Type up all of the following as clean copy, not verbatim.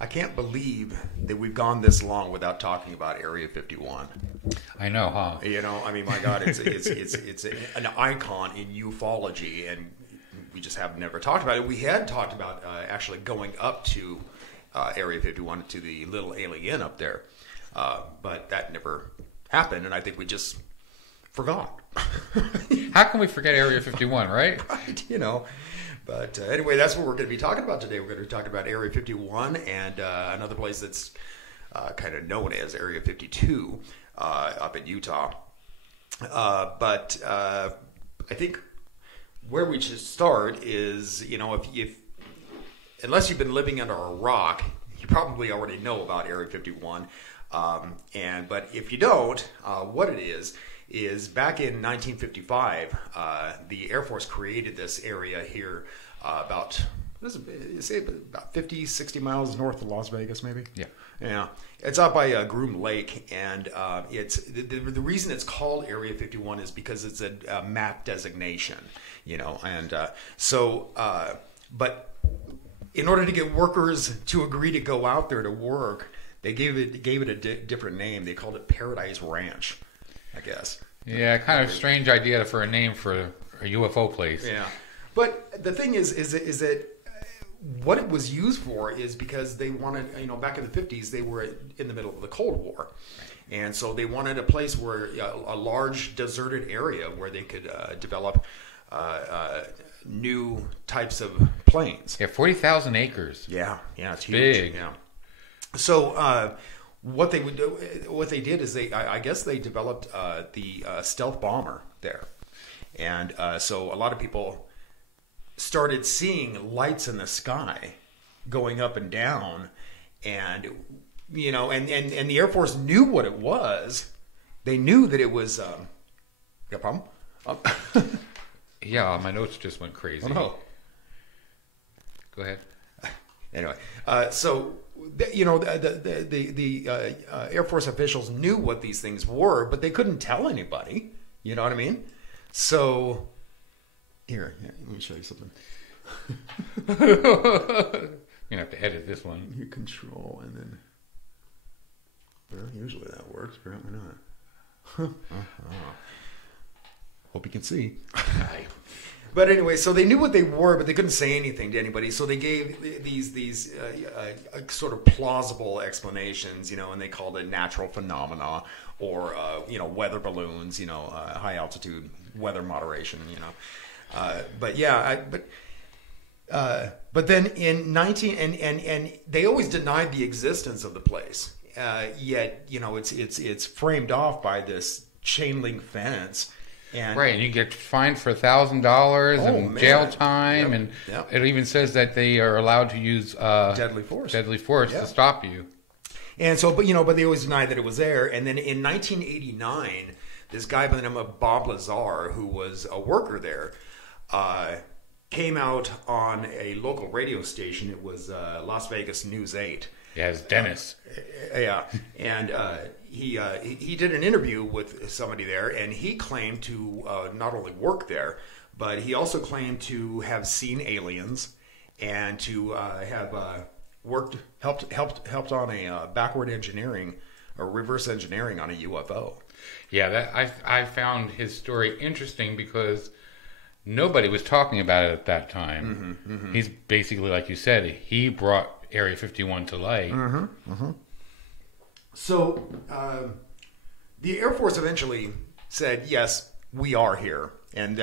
I can't believe that we've gone this long without talking about Area 51. I know, huh? You know, I mean, my God, it's an icon in ufology, and we just have never talked about it. We had talked about actually going up to Area 51 to the little alien up there, but that never happened, and I think we just forgot. How can we forget Area 51, right? Right, you know. But anyway, that's what we're going to be talking about today. We're going to be talking about Area 51 and another place that's kind of known as Area 52 up in Utah. But I think where we should start is, you know, if unless you've been living under a rock, you probably already know about Area 51. But if you don't, what it is back in 1955, the Air Force created this area here about 50, 60 miles north of Las Vegas, maybe? Yeah. It's out by Groom Lake, and it's the reason it's called Area 51 is because it's a map designation, you know, and but in order to get workers to agree to go out there to work, they gave it a different name. They called it Paradise Ranch, I guess. Yeah, kind of strange idea for a name for a UFO place. Yeah, but the thing is that what it was used for is because they wanted, you know, back in the 50s, they were in the middle of the Cold War. And so they wanted a place where a large deserted area where they could develop new types of planes. Yeah, 40,000 acres. Yeah, it's huge. Big. Yeah. So what they did is I guess they developed the stealth bomber there, and so a lot of people started seeing lights in the sky going up and down, and you know, and the Air Force knew what it was. They knew that it was. Got a problem? Yeah, my notes just went crazy. Oh, no. Go ahead. Anyway, so you know, the Air Force officials knew what these things were, but they couldn't tell anybody. You know what I mean? So here, let me show you something. You're gonna have to edit this one. You control and then. Well, usually that works. Apparently not. Hope you can see. But anyway, so they knew what they were, but they couldn't say anything to anybody. So they gave these sort of plausible explanations, you know, and they called it natural phenomena or you know, weather balloons, you know, high altitude weather moderation, you know. But then in and they always denied the existence of the place. Yet, you know, it's framed off by this chain link fence. And right, and you get fined for $1,000 and jail time, and it even says that they are allowed to use deadly force to stop you. And so, but they always denied that it was there. And then in 1989, this guy by the name of Bob Lazar, who was a worker there, came out on a local radio station. It was Las Vegas News 8. Yeah, it's Dennis. And he did an interview with somebody there, and he claimed to not only work there, but he also claimed to have seen aliens and to have helped on a backward engineering or reverse engineering on a UFO. Yeah, that I found his story interesting because nobody was talking about it at that time. He's basically, like you said, he brought Area 51 to light. So the Air Force eventually said, yes, we are here, and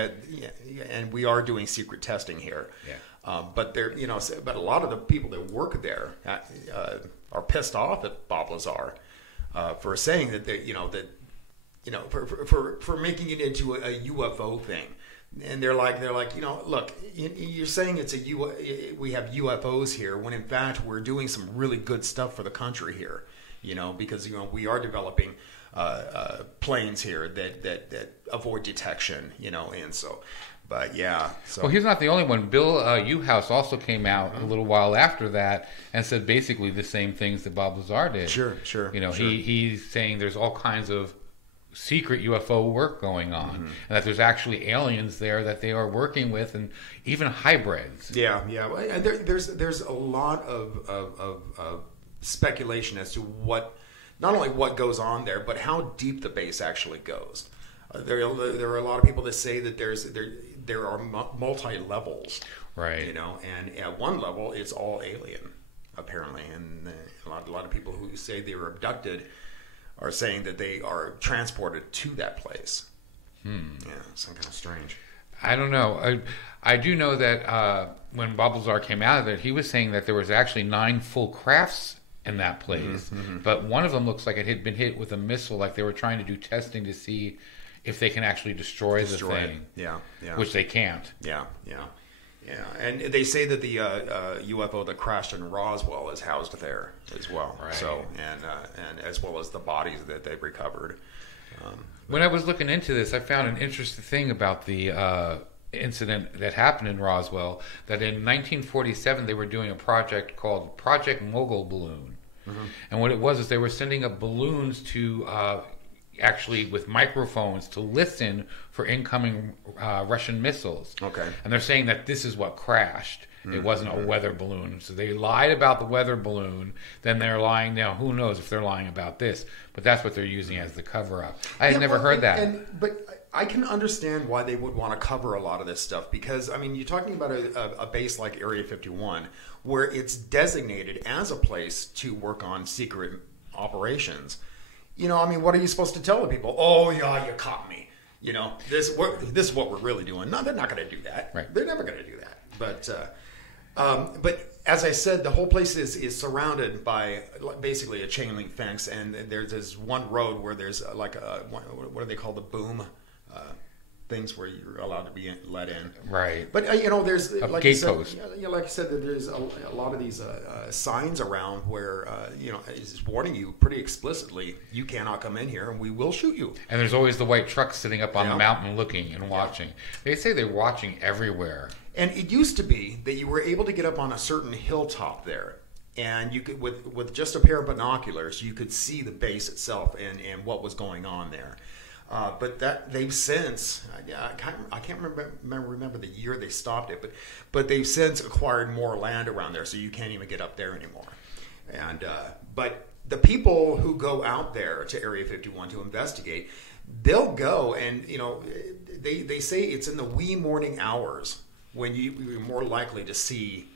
we are doing secret testing here. But there, you know, but a lot of the people that work there are pissed off at Bob Lazar for saying that for making it into a UFO thing. And they're like, you know, look, you're saying we have UFOs here, when in fact we're doing some really good stuff for the country here, you know, because, you know, we are developing planes here that avoid detection, you know, and so, but yeah. So. Well, he's not the only one. Bill Uhouse also came out a little while after that and said basically the same things that Bob Lazar did. Sure. You know, he's saying there's all kinds of secret UFO work going on, and that there's actually aliens there that they are working with, and even hybrids. Yeah. Well, there's a lot of speculation as to not only what goes on there, but how deep the base actually goes. There are a lot of people that say that there are multi levels, right? And at one level it's all alien, apparently, and a lot of people who say they were abducted are saying that they are transported to that place. Yeah, some kind of strange. I don't know. I do know that when Bob Lazar came out of it, he was saying that there was actually 9 full crafts in that place, but one of them looks like it had been hit with a missile, like they were trying to do testing to see if they can actually destroy the thing. Yeah. Which they can't. Yeah. And they say that the UFO that crashed in Roswell is housed there as well. Right. So and as well as the bodies that they've recovered. When I was looking into this, I found an interesting thing about the incident that happened in Roswell. That in 1947 they were doing a project called Project Mogul Balloon, and what it was is they were sending up balloons to actually with microphones to listen for incoming Russian missiles. Okay. And they're saying that this is what crashed. It wasn't a weather balloon. So they lied about the weather balloon. Then they're lying now. Who knows if they're lying about this? But that's what they're using as the cover-up. I had never heard that. But I can understand why they would want to cover a lot of this stuff because, I mean, you're talking about a base like Area 51 where it's designated as a place to work on secret operations. I mean, what are you supposed to tell the people? Oh, yeah, you caught me. This is what we're really doing. No, they're not going to do that. Right. They're never going to do that. But as I said, the whole place is surrounded by basically a chain link fence, and there's this one road where there's what do they call the boom things where you're allowed to be let in. Right. But there's like gate post. Like I said, there's a lot of these signs around where it's warning you pretty explicitly, you cannot come in here, and we will shoot you. And there's always the white truck sitting up on the mountain looking and watching. They say they're watching everywhere. And it used to be that you were able to get up on a certain hilltop there, and you could, with just a pair of binoculars, you could see the base itself and what was going on there. But that they've since, I can't remember the year they stopped it, but they've since acquired more land around there, so you can't even get up there anymore. And but the people who go out there to Area 51 to investigate, they'll go and they say it's in the wee morning hours when you're more likely to see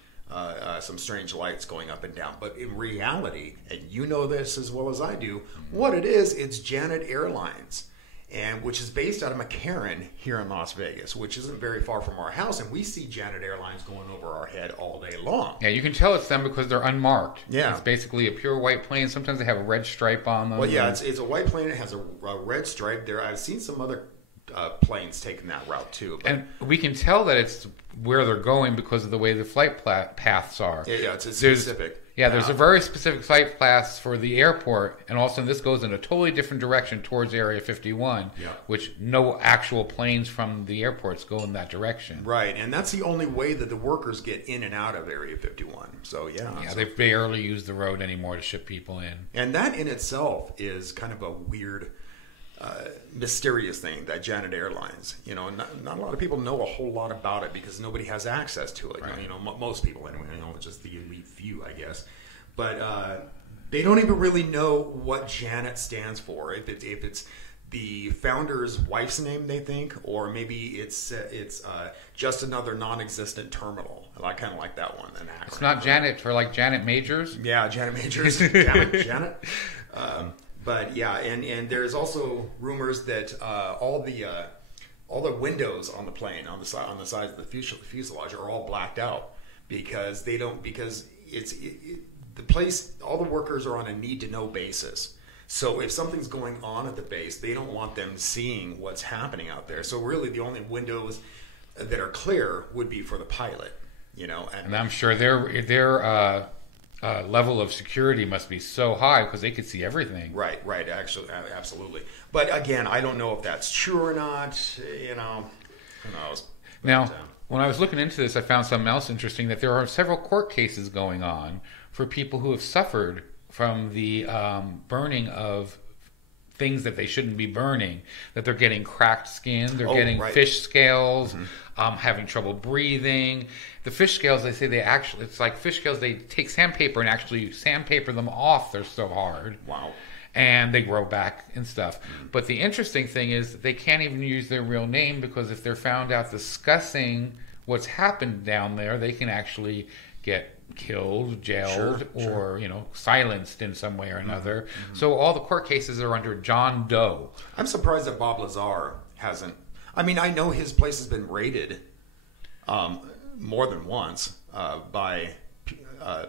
some strange lights going up and down. But in reality, and you know this as well as I do, what it is, it's Janet Airlines. And which is based out of McCarran here in Las Vegas, which isn't very far from our house, and we see Janet Airlines going over our head all day long. Yeah, you can tell it's them because they're unmarked. Yeah, it's basically a pure white plane. Sometimes they have a red stripe on them. Well, yeah, it's a white plane. It has a red stripe there. I've seen some other planes taking that route too. But and we can tell that it's where they're going because of the way the flight paths are. Yeah, it's specific. There's a very specific flight path for the airport, and also this goes in a totally different direction towards Area 51, which no actual planes from the airports go in that direction. Right, and that's the only way that the workers get in and out of Area 51. So, they barely use the road anymore to ship people in. And that in itself is kind of a weird, mysterious thing, that Janet Airlines. Not a lot of people know a whole lot about it because nobody has access to it. Right. Most people anyway. Just the elite few, I guess. But they don't even really know what Janet stands for. If it's the founder's wife's name, they think, or maybe it's just another non-existent terminal. I kind of like that one. It's not Janet for like Janet Majors. Yeah, Janet Majors. Janet. But yeah, and there's also rumors that all the windows on the plane on the sides of the fuselage are all blacked out because the place, all the workers are on a need to know basis. So if something's going on at the base, they don't want them seeing what's happening out there. So really, the only windows that are clear would be for the pilot. And I'm sure their level of security must be so high because they could see everything. Right. Actually, absolutely. But again, I don't know if that's true or not. Who knows? Now, when I was looking into this, I found something else interesting, that there are several court cases going on for people who have suffered from the burning of things that they shouldn't be burning, that they're getting cracked skin, they're getting right. fish scales, having trouble breathing. The fish scales, they say it's like fish scales, they take sandpaper and actually sandpaper them off. They're so hard. Wow. And they grow back and stuff. But the interesting thing is they can't even use their real name, because if they're found out discussing what's happened down there, they can actually get killed, jailed, or silenced in some way or another. So all the court cases are under John Doe. I'm surprised that Bob Lazar hasn't. I mean, I know his place has been raided more than once by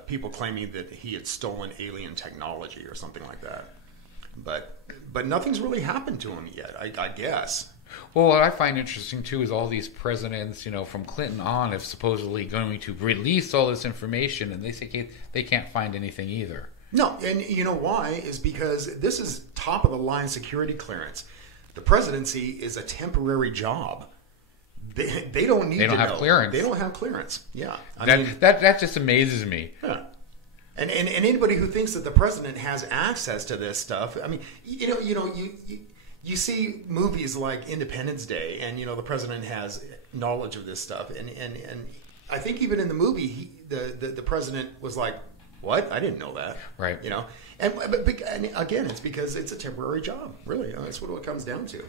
people claiming that he had stolen alien technology or something like that. But nothing's really happened to him yet, I guess. Well, what I find interesting, too, is all these presidents, from Clinton on, have supposedly going to release all this information, and they say they can't find anything either. No, and you know why? Is because this is top-of-the-line security clearance. The presidency is a temporary job. They don't need to know. They don't have clearance. They don't have clearance. Yeah. That just amazes me. Yeah. And anybody who thinks that the president has access to this stuff, I mean, you see movies like Independence Day, and the president has knowledge of this stuff, and I think even in the movie, the president was like, "What? I didn't know that." Right. And again, it's because it's a temporary job. Really, that's what it comes down to.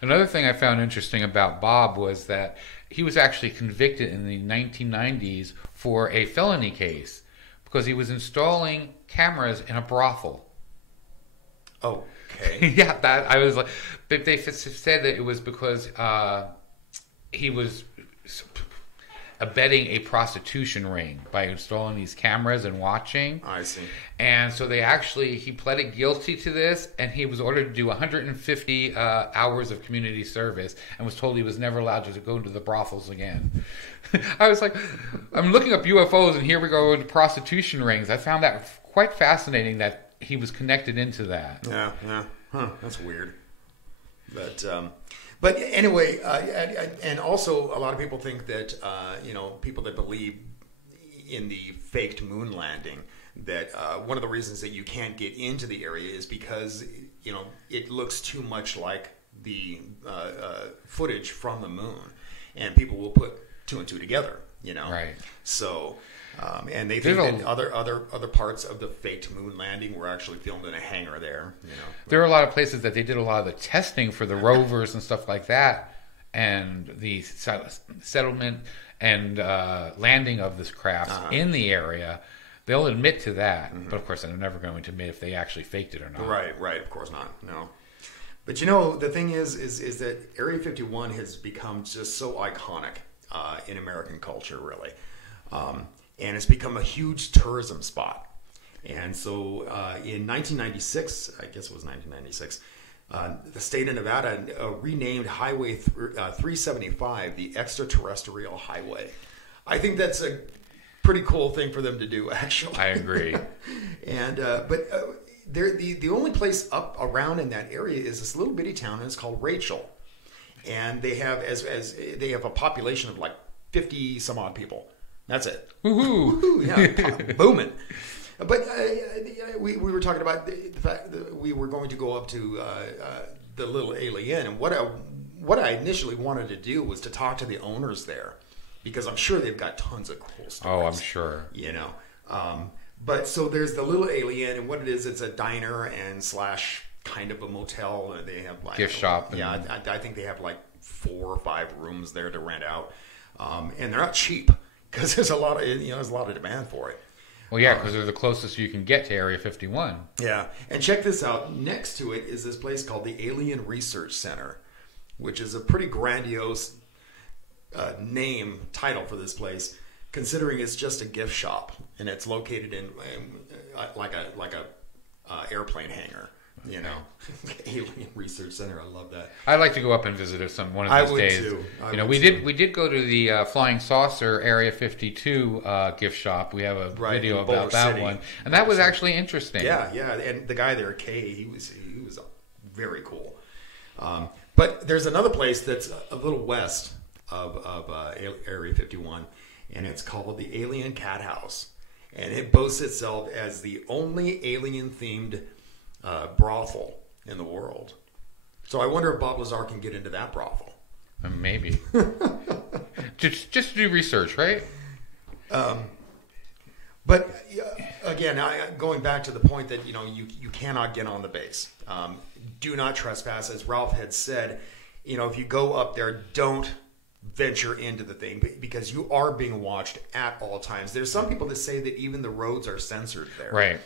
Another thing I found interesting about Bob was that he was actually convicted in the 1990s for a felony case, because he was installing cameras in a brothel. Okay. Yeah, that I was like, but they said that it was because he was abetting a prostitution ring by installing these cameras and watching. I see. And so he pleaded guilty to this, and he was ordered to do 150 hours of community service, and was told he was never allowed to go into the brothels again. I was like, I'm looking up UFOs, and here we go into prostitution rings. I found that quite fascinating that he was connected into that. Yeah. That's weird. But anyway, and also a lot of people think that people that believe in the faked moon landing, that one of the reasons that you can't get into the area is because it looks too much like the footage from the moon, and people will put two and two together. Right. So. And they think that other parts of the faked moon landing were actually filmed in a hangar there. There are a lot of places that they did a lot of the testing for the rovers and stuff like that, and the settlement and landing of this craft in the area. They'll admit to that, but of course they're never going to admit if they actually faked it or not. Right. Of course not. No. But the thing is that Area 51 has become just so iconic in American culture, really. And it's become a huge tourism spot. And so in 1996, I guess it was 1996, the state of Nevada renamed Highway 375 the Extraterrestrial Highway. I think that's a pretty cool thing for them to do, actually. I agree. And but the only place up around in that area is this little bitty town, and it's called Rachel. And they have they have a population of like 50 some odd people. That's it. Woohoo! Yeah, booming. But we were talking about the fact that we were going to go up to the little alien, and what I initially wanted to do was to talk to the owners there, because I'm sure they've got tons of cool stories. Oh, I'm sure. But so there's the little alien, and what it is, it's a diner and slash kind of a motel, and they have like gift shop. Yeah, I think they have like 4 or 5 rooms there to rent out, and they're not cheap. Because there's a lot of demand for it. Well, yeah, because they're the closest you can get to Area 51. Yeah, and check this out. Next to it is this place called the Alien Research Center, which is a pretty grandiose title for this place, considering it's just a gift shop, and it's located in like a airplane hangar. Alien Research Center. I love that. I'd like to go up and visit it one of these days. Too. We did go to the Flying Saucer Area 52 gift shop. We have a video about that one, and that was actually interesting. Yeah, and the guy there, Kay, he was very cool. But there's another place that's a little west of Area 51, and it's called the Alien Cat House, and it boasts itself as the only alien-themed brothel in the world. So I wonder if Bob Lazar can get into that brothel. Maybe. just do research, right? But again, going back to the point that you cannot get on the base. Do not trespass, as Ralph had said. If you go up there, don't venture into the thing because you are being watched at all times. There's some people that say that even the roads are censored there. Right.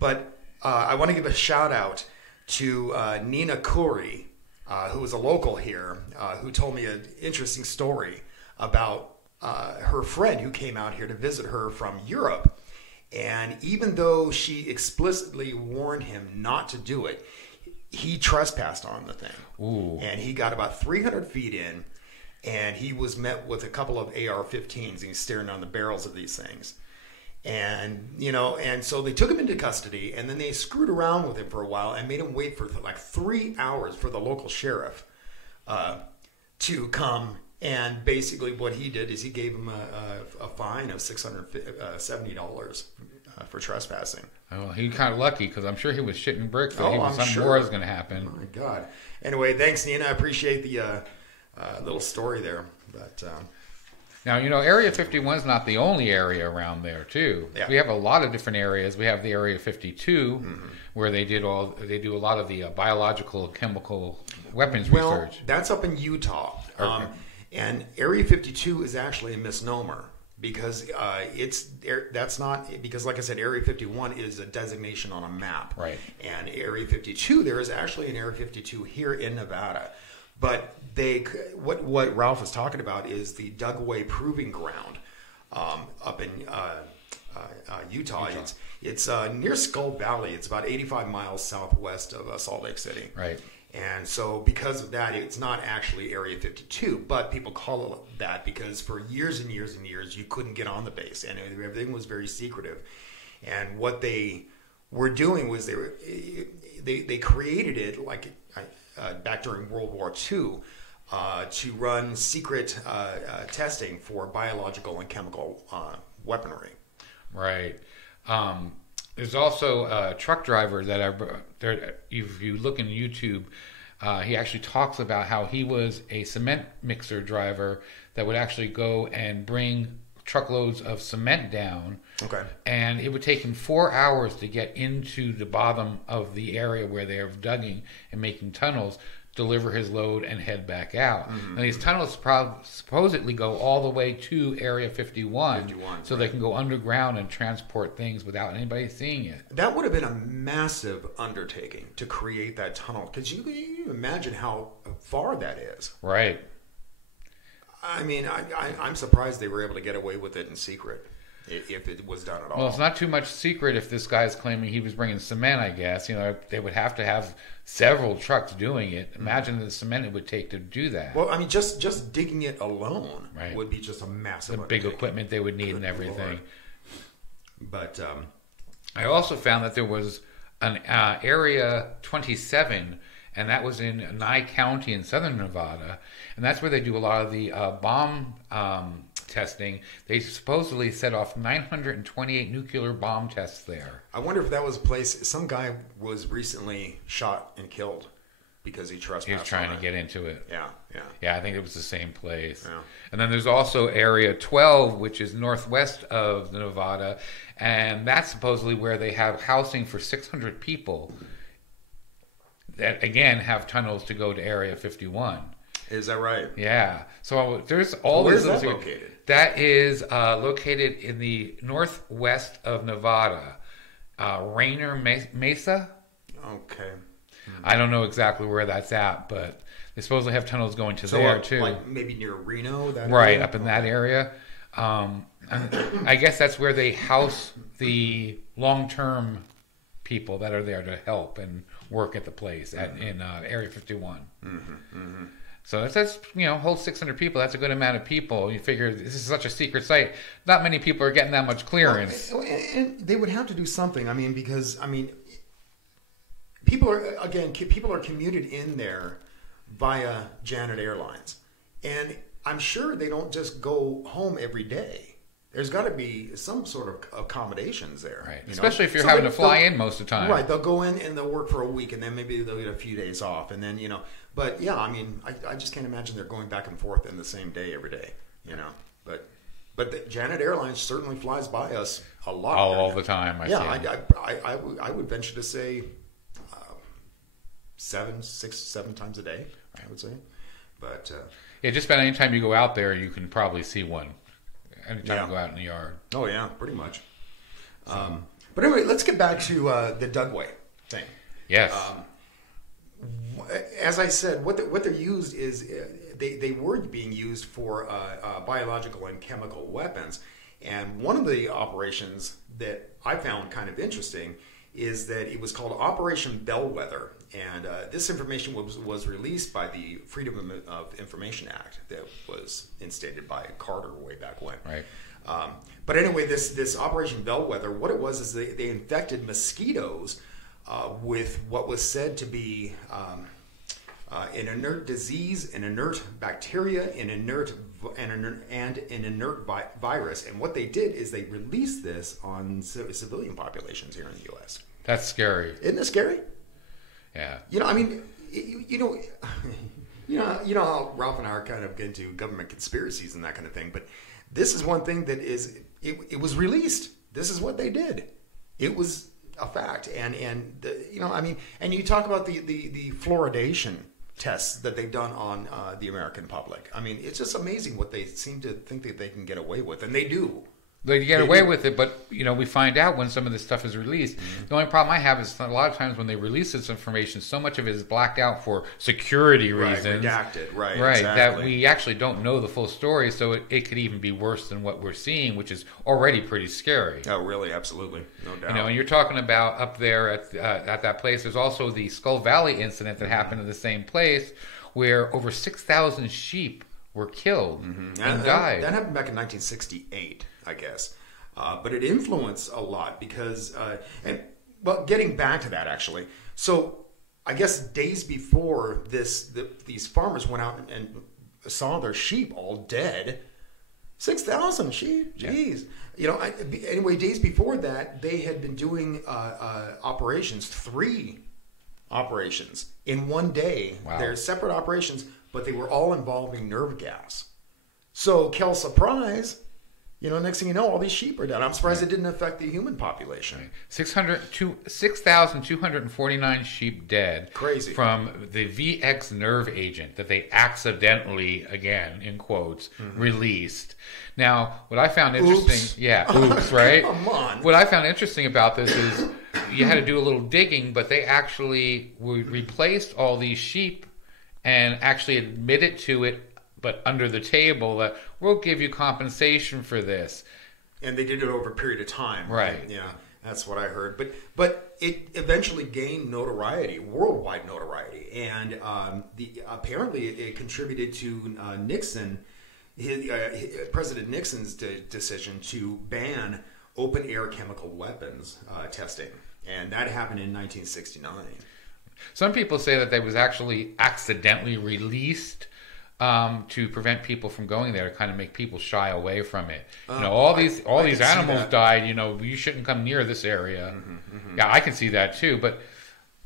But I want to give a shout out to Nina Khoury, who is a local here, who told me an interesting story about her friend who came out here to visit her from Europe. And even though she explicitly warned him not to do it, he trespassed on the thing. Ooh. And he got about 300 feet in, and he was met with a couple of AR-15s, and he's staring down the barrels of these things. And, and so they took him into custody, and then they screwed around with him for a while and made him wait for like 3 hours for the local sheriff to come. And basically what he did is he gave him a fine of $670 for trespassing. Oh, he kind of lucky because I'm sure he was shitting bricks that something more is going to happen. Oh my God. Anyway, thanks, Nina. I appreciate the little story there. But now, Area 51 is not the only area around there, too. Yeah. We have a lot of different areas. We have the Area 52, where they do a lot of the biological and chemical weapons research. That's up in Utah. Okay. And Area 52 is actually a misnomer because that's not because, like I said, Area 51 is a designation on a map. Right. And Area 52, there is actually an Area 52 here in Nevada. But what Ralph was talking about is the Dugway Proving Ground up in Utah. It's near Skull Valley. It's about 85 miles southwest of Salt Lake City. Right. And so because of that, it's not actually Area 52, but people call it that because for years and years and years, you couldn't get on the base and everything was very secretive. And what they were doing was they created it like back during World War II to run secret testing for biological and chemical weaponry. Right. There's also a truck driver if you look in YouTube, he actually talks about how he was a cement mixer driver that would actually go and bring truckloads of cement down. Okay. And it would take him 4 hours to get into the bottom of the area where they are digging and making tunnels, deliver his load, and head back out. Mm-hmm. Now, these tunnels supposedly go all the way to Area 51 so right. They can go underground and transport things without anybody seeing it. That would have been a massive undertaking to create that tunnel, because you can imagine how far that is. Right. I mean, I'm surprised they were able to get away with it in secret, if it was done at all. Well, it's not too much secret if this guy's claiming he was bringing cement, I guess. They would have to have several trucks doing it. Imagine the cement it would take to do that. Well, I mean, just digging it alone right. would be just a massive the big equipment they would need and everything. Lord. But I also found that there was an Area 27, and that was in Nye County in southern Nevada, and that's where they do a lot of the bomb testing. They supposedly set off 928 nuclear bomb tests there. I wonder if that was a place. Some guy was recently shot and killed because he trespassed. He was trying to get into it. Yeah. I think it was the same place. Yeah. And then there's also Area 12, which is northwest of Nevada, and that's supposedly where they have housing for 600 people that, again, have tunnels to go to Area 51. Is that right? Yeah. So there's all Where's that located? That is located in the northwest of Nevada, Rainier Mesa. Okay. I don't know exactly where that's at, but they supposedly have tunnels going to there too. Like maybe near Reno, that right area? Up in that area. I guess that's where they house the long-term people that are there to help and work at the place in Area 51. Mm-hmm, mm-hmm. So that's hold 600 people. That's a good amount of people. You figure this is such a secret site. Not many people are getting that much clearance. Well, and they would have to do something. I mean, because people are commuted in there via Janet Airlines, and I'm sure they don't just go home every day. there's got to be some sort of accommodations there. Right. You Especially know? if you're having to fly in most of the time. Right. They'll go in and they'll work for a week, and then maybe they'll get a few days off, and then, you know. But yeah, I mean, I just can't imagine they're going back and forth in the same day every day. You know. But the Janet Airlines certainly flies by us a lot. All the time. I would venture to say 6, 7 times a day. I would say. But yeah, just about any time you go out there, you can probably see one. Anytime you go out in the yard. Oh yeah, pretty much. But anyway, let's get back to the Dugway thing. Yes. As I said, what they're used is they were being used for biological and chemical weapons, and one of the operations that I found kind of interesting is that it was called Operation Bellwether, and this information was released by the Freedom of Information Act that was instated by Carter way back when. Right. But anyway, this Operation Bellwether, what it was is they infected mosquitoes with what was said to be an inert disease, an inert bacteria, an inert virus. And what they did is they released this on civilian populations here in the U.S. That's scary. Isn't it scary? Yeah. You know, I mean, you know how Ralph and I are kind of into government conspiracies and that kind of thing. But this is one thing that is it was released. This is what they did. It was a fact, and you know, I mean, and you talk about the fluoridation tests that they've done on the American public. I mean, it's just amazing what they seem to think that they can get away with, and they do. They get away with it, but you know, we find out when some of this stuff is released. Mm-hmm. The only problem I have is a lot of times when they release this information, so much of it is blacked out for security reasons. Redacted, right, exactly. That we actually don't know the full story, so it could even be worse than what we're seeing, which is already pretty scary. Oh, really? Absolutely, no doubt. You know, and you're talking about up there at that place. There's also the Skull Valley incident that happened in the same place, where over 6,000 sheep were killed and died. That happened back in 1968. I guess, but it influenced a lot because, getting back to that actually. So, I guess days before this, these farmers went out and saw their sheep all dead. 6,000 sheep, jeez. Yeah. You know, anyway, days before that, they had been doing operations, 3 operations in one day. Wow. They're separate operations, but they were all involving nerve gas. So, Kel, surprise. You know, next thing you know, all these sheep are dead. I'm surprised it didn't affect the human population. 6,249 sheep dead. Crazy. From the VX nerve agent that they accidentally, again, in quotes, released. Now, what I found interesting... Oops, right? Come on. What I found interesting about this is you had to do a little digging, but they actually replaced all these sheep and actually admitted to it, but under the table, that we'll give you compensation for this. And they did it over a period of time. Right. Yeah, that's what I heard. But it eventually gained notoriety, worldwide notoriety. And apparently it contributed to Nixon, President Nixon's decision to ban open-air chemical weapons testing. And that happened in 1969. Some people say that they was actually accidentally released to prevent people from going there, to kind of make people shy away from it. You know, all these animals died. You know, you shouldn't come near this area. Yeah, I can see that too. But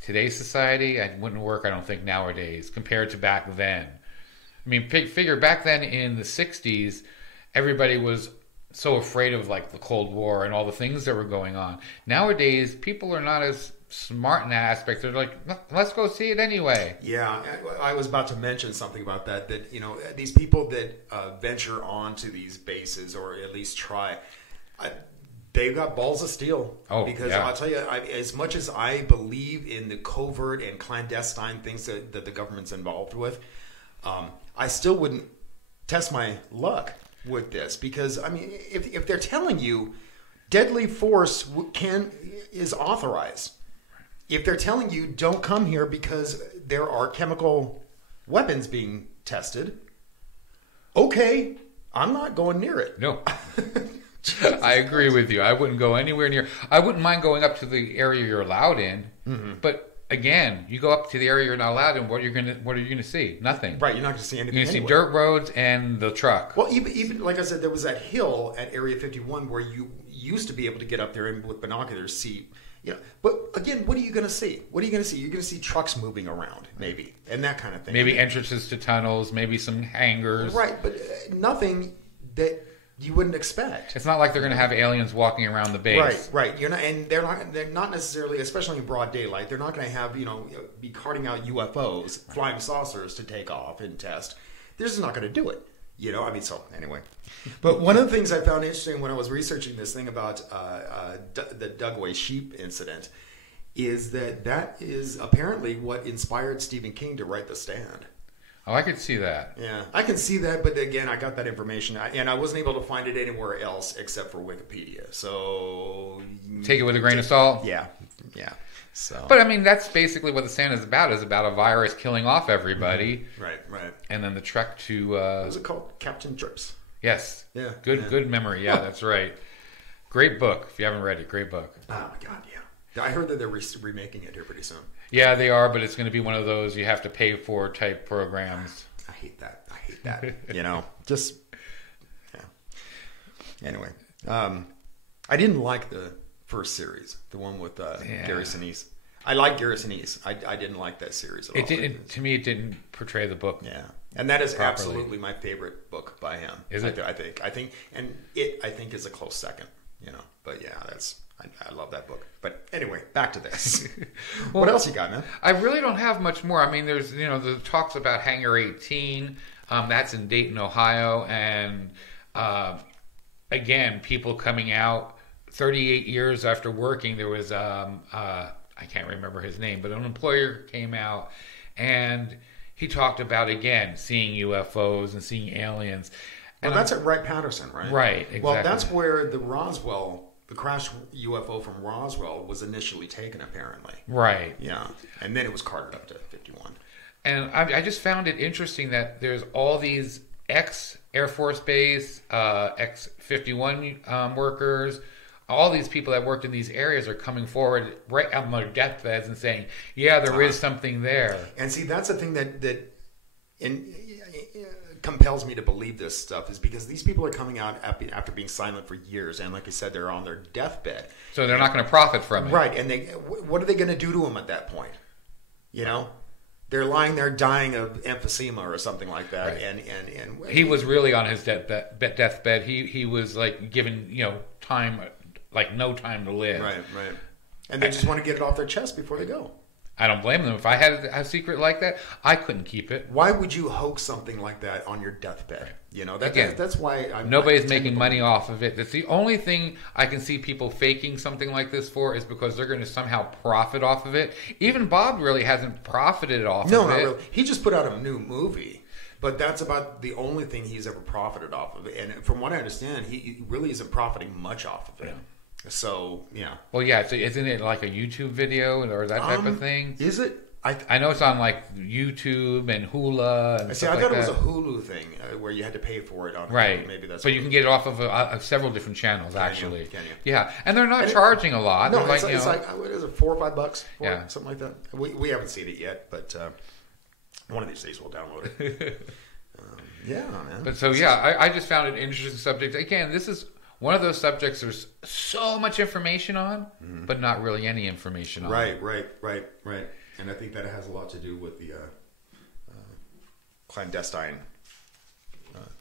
today's society, it wouldn't work, I don't think, nowadays compared to back then. I mean, figure back then in the 60s, everybody was so afraid of like the Cold War and all the things that were going on. Nowadays, people are not as smart in that aspect. They're like, let's go see it anyway. Yeah, I was about to mention something about that. That, you know, these people that venture onto these bases, or at least try, they've got balls of steel. Oh, because yeah. I'll tell you, as much as I believe in the covert and clandestine things that the government's involved with, I still wouldn't test my luck with this, because I mean, if they're telling you deadly force is authorized. If they're telling you don't come here because there are chemical weapons being tested, okay, I'm not going near it. No. I agree with you. I wouldn't go anywhere near. I wouldn't mind going up to the area you're allowed in, but again, you go up to the area you're not allowed in. What are you gonna see? Nothing. Right, you're not going to see anything. You're gonna anyway. see dirt roads and the truck. Well, even like I said, there was that hill at Area 51 where you used to be able to get up there and with binoculars see. But again, what are you going to see? What are you going to see? You're going to see trucks moving around, maybe, and that kind of thing. Maybe entrances to tunnels, maybe some hangars. Right, but nothing that you wouldn't expect. It's not like they're going to have aliens walking around the base. Right. You're not, and they're not necessarily, especially in broad daylight. They're not going to have be carting out UFOs, flying saucers to take off and test. They're just not going to do it. So anyway. But one of the things I found interesting when I was researching this thing about the Dugway sheep incident is that is apparently what inspired Stephen King to write The Stand. Oh, I could see that. Yeah, I can see that, but again, I got that information, and I wasn't able to find it anywhere else except for Wikipedia. So take it with a grain of salt. Yeah. So, but I mean, that's basically what The Stand is about a virus killing off everybody. Right. And then the trek to what was it called? Captain Trips. Yes. Yeah. Good memory. Yeah, that's right. Great book. If you haven't read it, great book. Oh my God, yeah. I heard that they're remaking it here pretty soon. Yeah, they are, but it's going to be one of those you have to pay for type programs. I hate that. Just yeah. Anyway, I didn't like the first series, the one with Gary Sinise. I like Gary Sinise. I didn't like that series at all. To me, it didn't portray the book. Yeah, and that is properly. Absolutely my favorite book by him. Is it? I think, and I think is a close second. But yeah, I love that book. But anyway, back to this. What else you got, man? I really don't have much more. I mean, there's the talks about Hangar 18. That's in Dayton, Ohio, and again, people coming out 38 years after working. There was I can't remember his name, but an employer came out and he talked about again seeing UFOs and seeing aliens. Well, that's at Wright-Patterson, right? Right, exactly. Well, that's where the crashed UFO from Roswell was initially taken, apparently. Right. Yeah, and then it was carted up to 51. And I just found it interesting that there's all these ex-Air Force Base, ex-51 workers, all these people that worked in these areas are coming forward right on their deathbeds and saying, yeah, there is something there. And see, that's the thing that compels me to believe this stuff is because these people are coming out after being silent for years. And like I said, they're on their deathbed. So they're not going to profit from it. Right. And what are they going to do to them at that point? They're lying there dying of emphysema or something like that. Right. And he was really on his deathbed. He was like given, time, like no time to live. Right. And they just want to get it off their chest before they go. I don't blame them. If I had a secret like that, I couldn't keep it. Why would you hoax something like that on your deathbed? That's why nobody's making money off of it. That's the only thing I can see people faking something like this for is because they're going to somehow profit off of it. Even Bob really hasn't profited off of it. No, not really. He just put out a new movie. But that's about the only thing he's ever profited off of it. And from what I understand, he really isn't profiting much off of it. Yeah. So, yeah. Well, yeah. So isn't it like a YouTube video or that type of thing? Is it? I know it's on like YouTube and Hula. And I thought it was a Hulu thing where you had to pay for it on right. Hulu. Maybe that's. But you can get it off of several different channels, actually. Can you? Yeah, and they're not charging a lot. No, it's like what is it, $4 or $5? Yeah, something like that. We haven't seen it yet, but one of these days we'll download it. Yeah, man. But I just found it an interesting subject. Again, this is one of those subjects there's so much information on, but not really any information on. Right. And I think that has a lot to do with the clandestine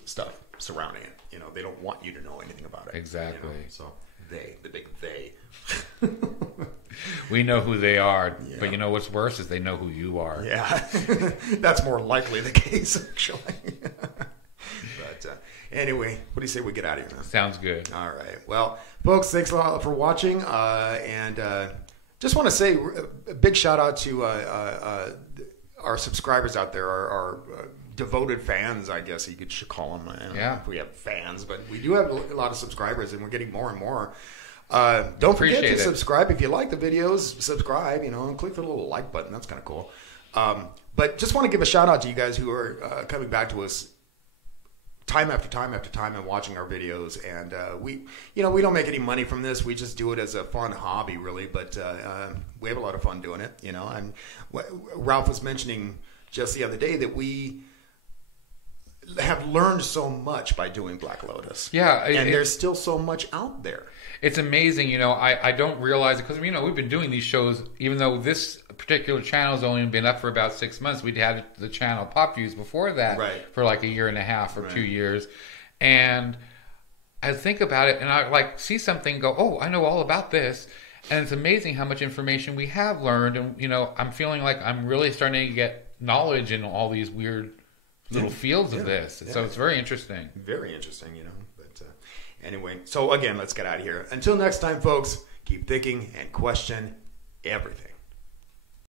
stuff surrounding it. They don't want you to know anything about it. Exactly. So the big they. We know who they are, but what's worse is they know who you are. Yeah, that's more likely the case, actually. But anyway, what do you say we get out of here, man? Sounds good. All right. Well, folks, thanks a lot for watching. And just want to say a big shout out to our subscribers out there, our devoted fans, I guess you should call them. I don't know if we have fans, but we do have a lot of subscribers, and we're getting more and more. Don't forget to subscribe if you like the videos. Subscribe, and click the little like button. That's kind of cool. But just want to give a shout out to you guys who are coming back to us time after time after time and watching our videos, and we don't make any money from this. We just do it as a fun hobby, really. But we have a lot of fun doing it, And Ralph was mentioning just the other day that we have learned so much by doing Black Lotus. Yeah, and there's still so much out there. It's amazing, I don't realize it because, we've been doing these shows, even though this particular channel has only been up for about 6 months. We'd had the channel Pop Views before that for like a year and a half or 2 years. And I think about it and I see something and go, oh, I know all about this. And it's amazing how much information we have learned. And, I'm feeling like I'm really starting to get knowledge in all these weird little fields of this. So it's very interesting. Very interesting, But anyway, so again, let's get out of here. Until next time, folks, keep thinking and question everything.